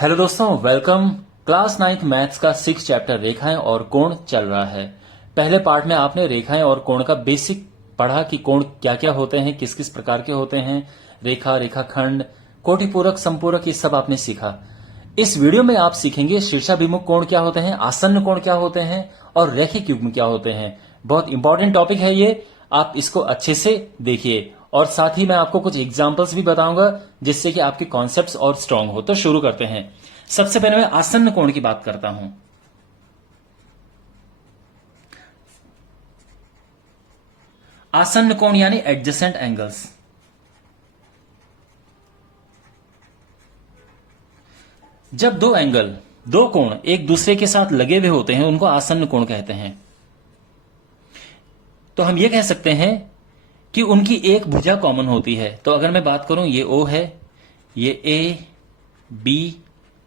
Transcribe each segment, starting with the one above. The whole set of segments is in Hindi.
हेलो दोस्तों, वेलकम। क्लास 9th मैथ्स का 6 चैप्टर रेखाएं और कोण चल रहा है। पहले पार्ट में आपने रेखाएं और कोण का बेसिक पढ़ा कि कोण क्या क्या होते हैं, किस किस प्रकार के होते हैं, रेखा, रेखाखंड, कोटिपूरक, संपूरक, ये सब आपने सीखा। इस वीडियो में आप सीखेंगे शीर्षाभिमुख कोण क्या होते हैं, आसन्न कोण क्या होते हैं और रैखिक युग्म क्या होते हैं। बहुत इंपॉर्टेंट टॉपिक है ये, आप इसको अच्छे से देखिए और साथ ही मैं आपको कुछ एग्जांपल्स भी बताऊंगा जिससे कि आपके कॉन्सेप्ट्स और स्ट्रांग हो। तो शुरू करते हैं। सबसे पहले मैं आसन्न कोण की बात करता हूं। आसन्न कोण यानी एडजेसेंट एंगल्स। जब दो कोण एक दूसरे के साथ लगे हुए होते हैं उनको आसन्न कोण कहते हैं। तो हम ये कह सकते हैं कि उनकी एक भुजा कॉमन होती है। तो अगर मैं बात करूं, ये O है, ये A, B,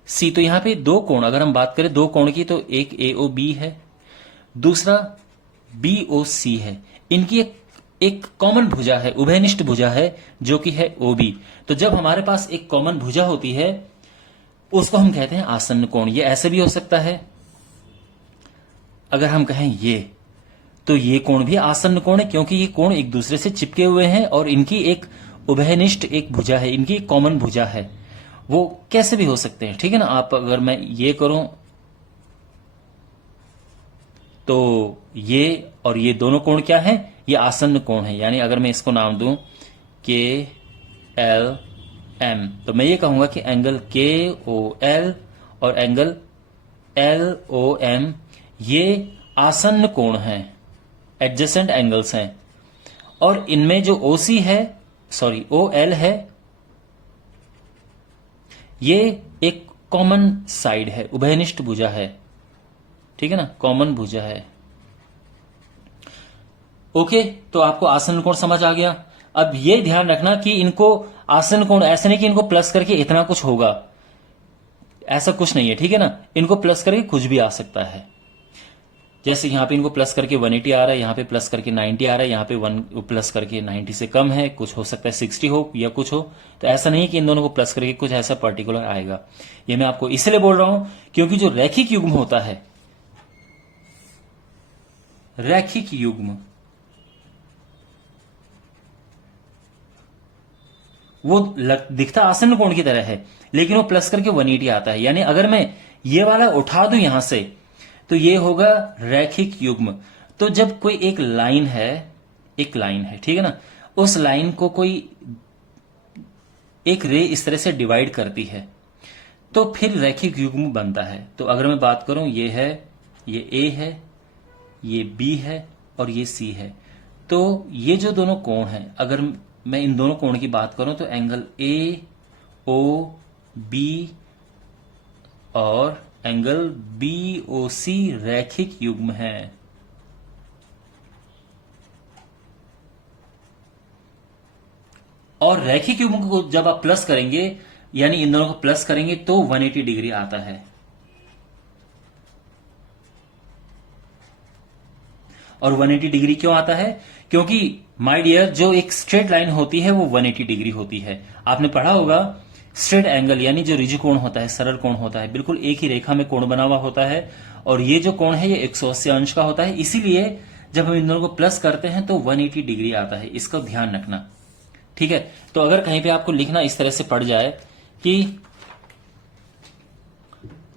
C, तो यहां पे दो कोण, अगर हम बात करें दो कोण की, तो एक AOB है, दूसरा BOC है। इनकी एक कॉमन भुजा है, उभयनिष्ठ भुजा है, जो कि है OB। तो जब हमारे पास एक कॉमन भुजा होती है उसको हम कहते हैं आसन्न कोण। ये ऐसे भी हो सकता है, अगर हम कहें ये, तो ये कोण भी आसन्न कोण है क्योंकि ये कोण एक दूसरे से चिपके हुए हैं और इनकी एक उभयनिष्ठ एक भुजा है, इनकी एक कॉमन भुजा है। वो कैसे भी हो सकते हैं, ठीक है ना। आप अगर मैं ये करूं तो ये और ये दोनों कोण क्या है, ये आसन्न कोण है। यानी अगर मैं इसको नाम दूं KLM, तो मैं ये कहूंगा कि एंगल KOL और एंगल LOM ये आसन्न कोण है, एडजेसेंट एंगल्स हैं। और इनमें जो OL है, ये एक कॉमन साइड है, उभयनिष्ठ भुजा है, ठीक है ना, कॉमन भुजा है। ओके, तो आपको आसन्न कोण समझ आ गया। अब ये ध्यान रखना कि इनको आसन्न कोण ऐसे नहीं कि इनको प्लस करके इतना कुछ होगा, ऐसा कुछ नहीं है, ठीक है ना। इनको प्लस करके कुछ भी आ सकता है। जैसे यहां पे इनको प्लस करके 180 आ रहा है, यहां पे प्लस करके 90 आ रहा है, यहां पे 1 प्लस करके 90 से कम है, कुछ हो सकता है 60 हो या कुछ हो। तो ऐसा नहीं कि इन दोनों को प्लस करके कुछ ऐसा पर्टिकुलर आएगा। ये मैं आपको इसलिए बोल रहा हूं क्योंकि जो रैखिक युग्म होता है, रैखिक युग्म, वो दिखता आसन्न कोण की तरह है लेकिन वो प्लस करके 180 आता है। यानी अगर मैं ये वाला उठा दूं यहां से तो ये होगा रैखिक युग्म। तो जब कोई एक लाइन है, ठीक है ना, उस लाइन को कोई एक रे इस तरह से डिवाइड करती है तो फिर रैखिक युग्म बनता है। तो अगर मैं बात करूं, ये है, ये A है, ये B है और ये C है। तो ये जो दोनों कोण हैं, अगर मैं इन दोनों कोण की बात करूं तो एंगल AOB और एंगल BOC रैखिक युग्म है। और रैखिक युग्म को जब आप प्लस करेंगे, यानी इन दोनों को प्लस करेंगे, तो 180 डिग्री आता है। और 180 डिग्री क्यों आता है? क्योंकि माय डियर, जो एक स्ट्रेट लाइन होती है वो 180 डिग्री होती है। आपने पढ़ा होगा स्ट्रेट एंगल यानी जो ऋजु कोण होता है, सरल कोण होता है, बिल्कुल एक ही रेखा में कोण बना हुआ होता है। और ये जो कोण है ये 180 अंश का होता है। इसीलिए जब हम इन दोनों को प्लस करते हैं तो 180 डिग्री आता है। इसका ध्यान रखना, ठीक है। तो अगर कहीं पे आपको लिखना इस तरह से पड़ जाए कि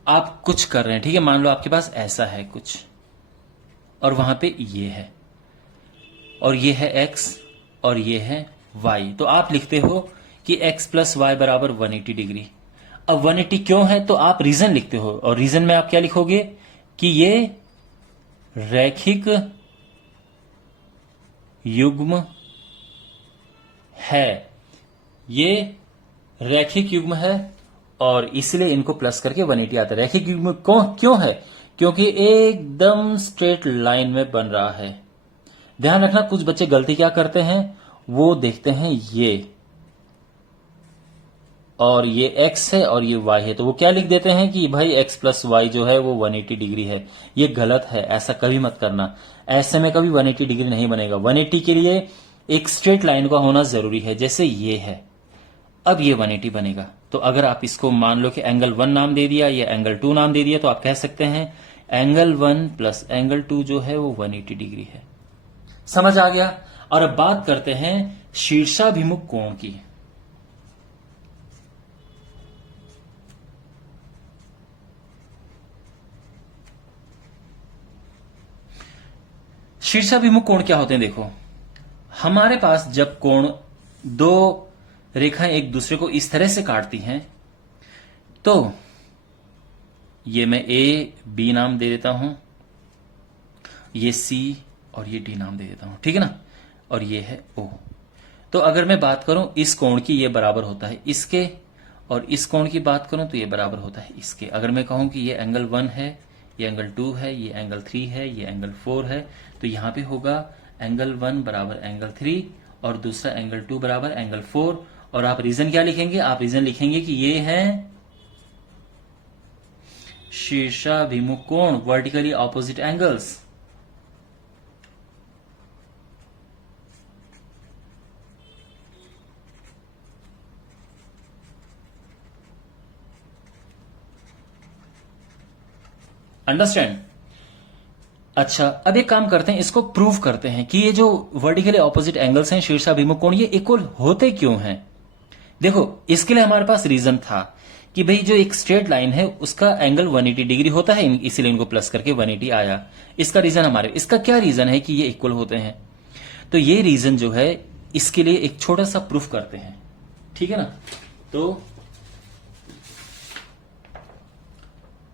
आप कुछ कर रहे हैं, ठीक है, मान लो आपके पास ऐसा है कुछ और वहां पे ये है और ये है x और ये है y, तो आप लिखते हो कि x प्लस वाई बराबर 180 डिग्री। अब 180 क्यों है, तो आप रीजन लिखते हो और रीजन में आप क्या लिखोगे कि ये रैखिक युग्म है, ये रैखिक युग्म है और इसलिए इनको प्लस करके 180 आता है। रैखिक युग्म क्यों है? क्योंकि एकदम स्ट्रेट लाइन में बन रहा है। ध्यान रखना, कुछ बच्चे गलती क्या करते हैं, वो देखते हैं ये और ये x है और ये y है, तो वो क्या लिख देते हैं कि भाई x प्लस वाई जो है वो 180 डिग्री है। ये गलत है, ऐसा कभी मत करना। ऐसे में कभी 180 डिग्री नहीं बनेगा। 180 के लिए एक स्ट्रेट लाइन का होना जरूरी है, जैसे ये है। अब ये 180 बनेगा। तो तो अगर आप इसको मान लो कि एंगल 1 नाम दे दिया या एंगल 2 नाम दे दिया, तो आप कह सकते हैं एंगल 1 प्लस एंगल 2 जो है वो 180 डिग्री है। समझ आ गया। और अब बात करते हैं शीर्षाभिमुख कोण की। शीर्षाभिमुख कोण क्या होते हैं? देखो, हमारे पास जब कोण दो रेखाएं एक दूसरे को इस तरह से काटती हैं, तो ये मैं ए बी नाम दे देता हूं, ये सी और ये डी नाम दे देता हूं, ठीक है ना, और ये है ओ। तो अगर मैं बात करूं इस कोण की, ये बराबर होता है इसके, और इस कोण की बात करूं तो ये बराबर होता है इसके। अगर मैं कहूं कि ये एंगल 1 है, ये एंगल 2 है, ये एंगल 3 है, ये एंगल 4 है, तो यहां पे होगा एंगल 1 बराबर एंगल 3 और दूसरा एंगल 2 बराबर एंगल 4। और आप रीजन क्या लिखेंगे? आप रीजन लिखेंगे कि ये है शीर्षाभिमुख कोण, वर्टिकली ऑपोजिट एंगल्स। अंडरस्टैंड? अच्छा, अब एक काम करते हैं, इसको प्रूव करते हैं कि ये जो वर्टिकली ऑपोजिट एंगल्स हैं शीर्षाभिमुख कोण, ये इक्वल होते क्यों हैं। देखो, इसके लिए हमारे पास रीजन था कि भाई जो एक स्ट्रेट लाइन है उसका एंगल 180 डिग्री होता है, इसीलिए इनको प्लस करके 180 आया। इसका रीजन हमारे, इसका क्या रीजन है कि ये इक्वल होते हैं? तो ये रीजन जो है, इसके लिए एक छोटा सा प्रूफ करते हैं, ठीक है ना। तो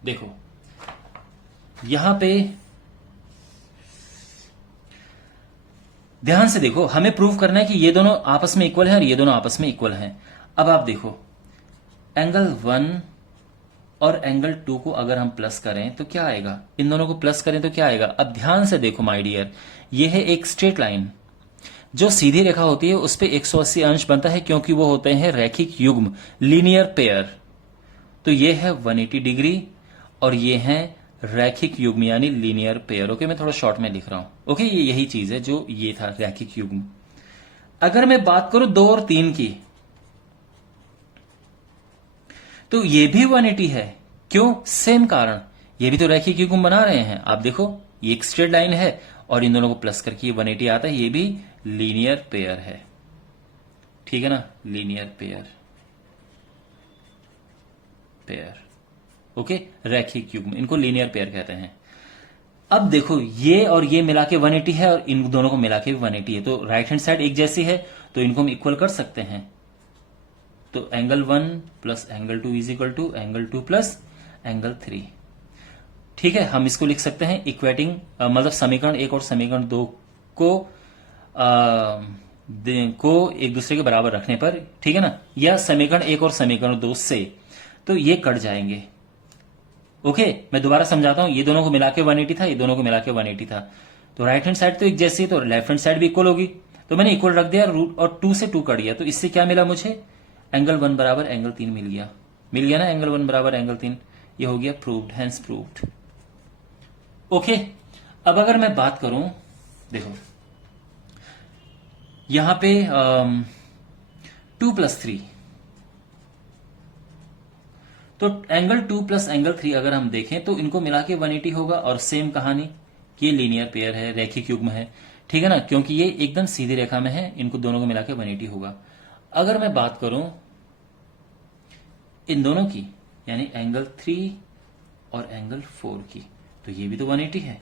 देखो, यहां पे ध्यान से देखो, हमें प्रूव करना है कि ये दोनों आपस में इक्वल हैं और ये दोनों आपस में इक्वल हैं। अब आप देखो, एंगल 1 और एंगल 2 को अगर हम प्लस करें तो क्या आएगा? इन दोनों को प्लस करें तो क्या आएगा? अब ध्यान से देखो माय डियर, ये है एक स्ट्रेट लाइन, जो सीधी रेखा होती है उस पे 180 अंश बनता है, क्योंकि वो होते हैं रैखिक युग्म, लीनियर पेयर। तो ये है 180 डिग्री और ये है रैखिक युग्म यानी लीनियर पेयर। ओके, मैं थोड़ा शॉर्ट में लिख रहा हूं। ओके, ये यही चीज है जो ये था, रैखिक युग्म। अगर मैं बात करूं 2 और 3 की, तो ये भी 180 है। क्यों? सेम कारण, ये भी तो रैखिक युग्म बना रहे हैं। आप देखो, ये एक स्ट्रेट लाइन है और इन दोनों को प्लस करके ये 180 आता है, ये भी लीनियर पेयर है, ठीक है ना, लीनियर पेयर, पेयर। ओके, रैखिक युग्म, इनको लीनियर पेयर कहते हैं। अब देखो, ये और ये मिला के 180 है और इन दोनों को मिला के भी 180 है, तो राइट हैंड साइड एक जैसी है, तो इनको हम इक्वल कर सकते हैं। तो angle 1 plus angle 2 is equal to angle 2 plus angle 3, ठीक है। हम इसको लिख सकते हैं इक्वेटिंग, मतलब समीकरण 1 और समीकरण 2 को एक दूसरे के बराबर रखने पर, ठीक है ना, या समीकरण 1 और समीकरण 2 से, तो ये कट जाएंगे। ओके, मैं दोबारा समझाता हूं, ये दोनों को मिला के 180 था, ये दोनों को मिला के 180 था, तो राइट हैंड साइड तो एक जैसी है, तो लेफ्ट हैंड साइड भी इक्वल होगी। तो मैंने इक्वल रख दिया, रूट और 2 से 2 कट गया, तो इससे क्या मिला मुझे? एंगल 1 बराबर एंगल 3 मिल गया ना, एंगल 1 बराबर एंगल 3, ये हो गया प्रूव्ड, हैंस प्रूव्ड। ओके, अब अगर मैं बात करूं, देखो यहां पे 2 प्लस 3, तो एंगल 2 प्लस एंगल 3 अगर हम देखें तो इनको मिला के 180 होगा, और सेम कहानी, ये लीनियर पेयर है, रैखिक युग्म है, ठीक है ना, क्योंकि ये एकदम सीधी रेखा में है, इनको दोनों को मिला के 180 होगा। अगर मैं बात करूं इन दोनों की, यानी एंगल 3 और एंगल 4 की, तो ये भी तो 180 है,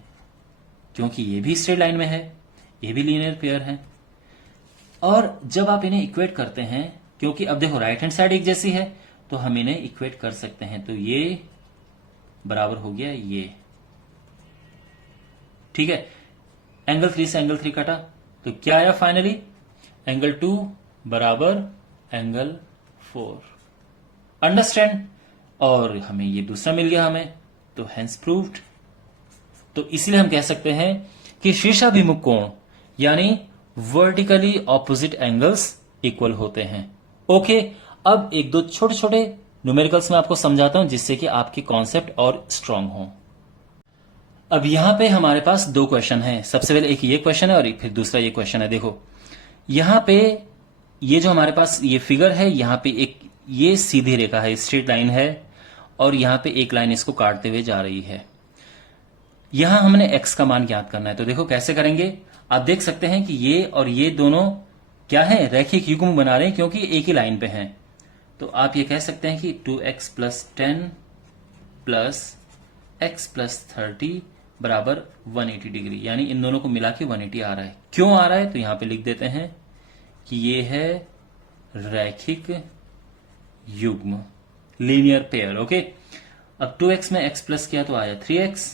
क्योंकि ये भी स्ट्रेट लाइन में है, ये भी लीनियर पेयर है। और जब आप इन्हें इक्वेट करते हैं, क्योंकि अब देखो राइट हैंड साइड एक जैसी है, तो हम इन्हें इक्वेट कर सकते हैं, तो ये बराबर हो गया ये, ठीक है। एंगल 3 से एंगल 3 कटा, तो क्या आया फाइनली? एंगल 2 बराबर एंगल 4। अंडरस्टैंड? और हमें ये दूसरा मिल गया हमें, तो हेंस प्रूव्ड। तो इसलिए हम कह सकते हैं कि शीर्षाभिमुख कोण यानी वर्टिकली ऑपोजिट एंगल्स इक्वल होते हैं। ओके, अब एक दो छोटे छोटे न्यूमेरिकल्स में आपको समझाता हूं, जिससे कि आपके कॉन्सेप्ट और स्ट्रांग हो। अब यहां पे हमारे पास 2 क्वेश्चन हैं। सबसे पहले एक ये क्वेश्चन है और फिर दूसरा ये क्वेश्चन है। देखो, यहां पे ये जो हमारे पास ये फिगर है, यहां पे एक ये सीधी रेखा है, स्ट्रेट लाइन है, और यहां पे एक लाइन इसको काटते हुए जा रही है। यहां हमने x का मान ज्ञात करना है, तो देखो कैसे करेंगे। आप देख सकते हैं कि ये और ये दोनों क्या है, रैखिक युग्म बना रहे हैं क्योंकि एक ही लाइन पे हैं। तो आप ये कह सकते हैं कि 2x plus 10 plus x plus 30 बराबर 180 डिग्री, यानी इन दोनों को मिला के 180 आ रहा है। क्यों आ रहा है, तो यहां पे लिख देते हैं कि ये है रैखिक युग्म, लीनियर पेयर। ओके, अब 2x में x प्लस किया तो आया 3x,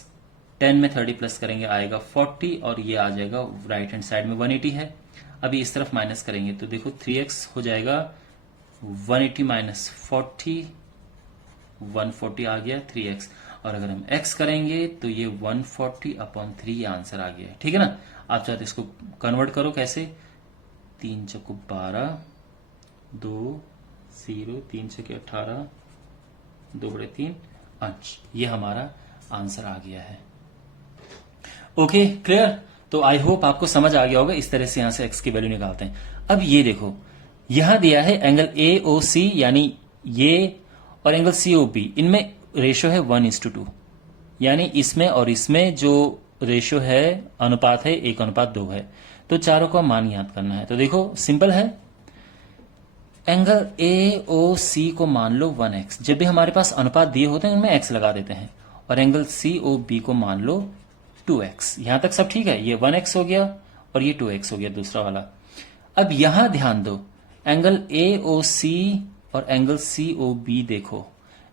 10 में 30 प्लस करेंगे आएगा 40, और ये आ जाएगा राइट हैंड साइड में 180 है। अभी इस तरफ माइनस करेंगे तो देखो 3x हो जाएगा 180 माइनस 40, 140 आ गया 3x, और अगर हम x करेंगे तो ये 140 अपॉन 3 आंसर आ गया है। ठीक है ना। आप चाहते इसको कन्वर्ट करो, कैसे, 3 चौको 12, 2 0, 3 छके 18, 2 बड़े 3 अंश, ये हमारा आंसर आ गया है। Okay, clear. तो आई होप आपको समझ आ गया होगा, इस तरह से यहां से x की वैल्यू निकालते हैं। अब ये देखो, यहां दिया है एंगल AOC, यानी ये और एंगल COB, इनमें रेशो है 1:2, यानी इसमें और इसमें जो रेशो है, अनुपात है 1:2 है। तो चारों का मान याद करना है। तो देखो सिंपल है, एंगल AOC को मान लो 1x, जब भी हमारे पास अनुपात दिए होते हैं उनमें x लगा देते हैं, और एंगल COB को मान लो 2x। यहां तक सब ठीक है, ये 1x हो गया और ये 2x हो गया दूसरा वाला। अब यहां ध्यान दो, एंगल AOC और एंगल COB देखो,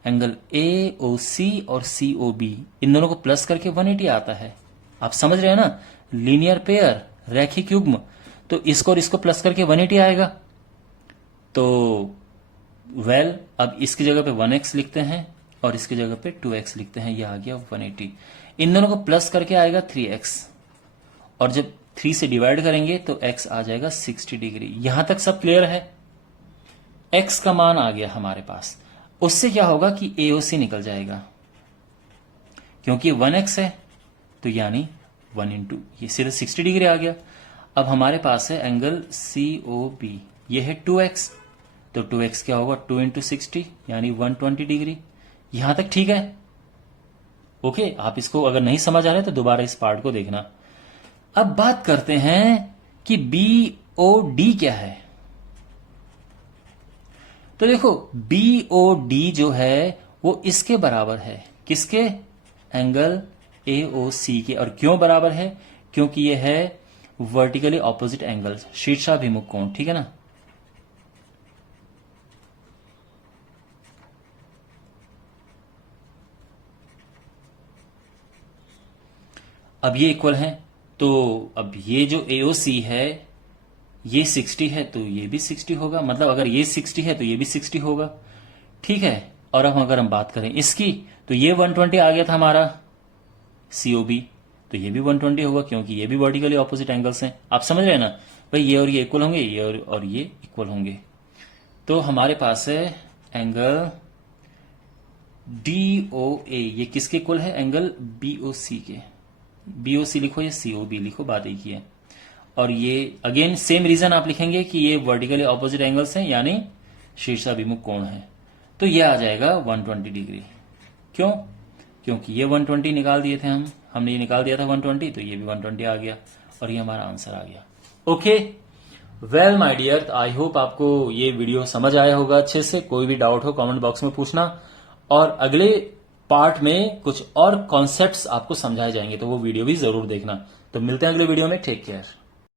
एंगल AOC और COB इन दोनों को प्लस करके 180 आता है। आप समझ रहे हैं ना, लीनियर पेयर, रैखिक युग्म, तो इसको और इसको प्लस करके 180 आएगा। तो वेल, अब इसकी जगह पे 1x लिखते हैं और इसकी जगह पे 2x लिखते हैं, ये आ गया 180। इन दोनों को प्लस करके आएगा 3x, और जब 3 से डिवाइड करेंगे तो x आ जाएगा 60 डिग्री। यहां तक सब क्लियर है। x का मान आ गया हमारे पास, उससे क्या होगा कि AOC निकल जाएगा, क्योंकि 1x है तो यानी 1 इंटू ये सीधे 60 डिग्री आ गया। अब हमारे पास है एंगल COB, ये है 2x, तो 2x क्या होगा, 2 इंटू 60 यानी 120 डिग्री। यहां तक ठीक है। ओके, आप इसको अगर नहीं समझ आ रहा है तो दोबारा इस पार्ट को देखना। अब बात करते हैं कि BOD क्या है। तो देखो BOD जो है वो इसके बराबर है, किसके, एंगल AOC के। और क्यों बराबर है, क्योंकि ये है वर्टिकली ऑपोजिट एंगल, शीर्षाभिमुख कोण। ठीक है ना। अब ये इक्वल है, तो अब ये जो AOC है ये 60 है तो ये भी 60 होगा, मतलब अगर ये 60 है तो ये भी 60 होगा। ठीक है। और अब अगर हम बात करें इसकी, तो ये 120 आ गया था हमारा COB, तो ये भी 120 होगा क्योंकि ये भी वर्टिकली ऑपोजिट एंगल्स हैं। आप समझ रहे हैं ना भाई, ये और ये इक्वल होंगे, ये और ये इक्वल होंगे। तो हमारे पास है एंगल DOA, ये किसके इक्वल है, एंगल BOC के। BOC लिखो या COB लिखो, बात एक ही है। और ये अगेन सेम रीजन आप लिखेंगे कि ये वर्टिकली ऑपोजिट एंगल्स हैं, यानी शीर्षाभिमुख कोण है। तो ये आ जाएगा 120 डिग्री। क्यों, क्योंकि ये 120 निकाल दिए थे हमने ये निकाल दिया था 120, तो ये भी 120 आ गया और ये हमारा आंसर आ गया। Okay, well my dear, I hope आपको ये वीडियो समझ आया होगा अच्छे से। कोई भी डाउट हो कमेंट बॉक्स में पूछना, और अगले पार्ट में कुछ और कॉन्सेप्ट्स आपको समझाए जाएंगे, तो वो वीडियो भी जरूर देखना। तो मिलते हैं अगले वीडियो में, टेक केयर।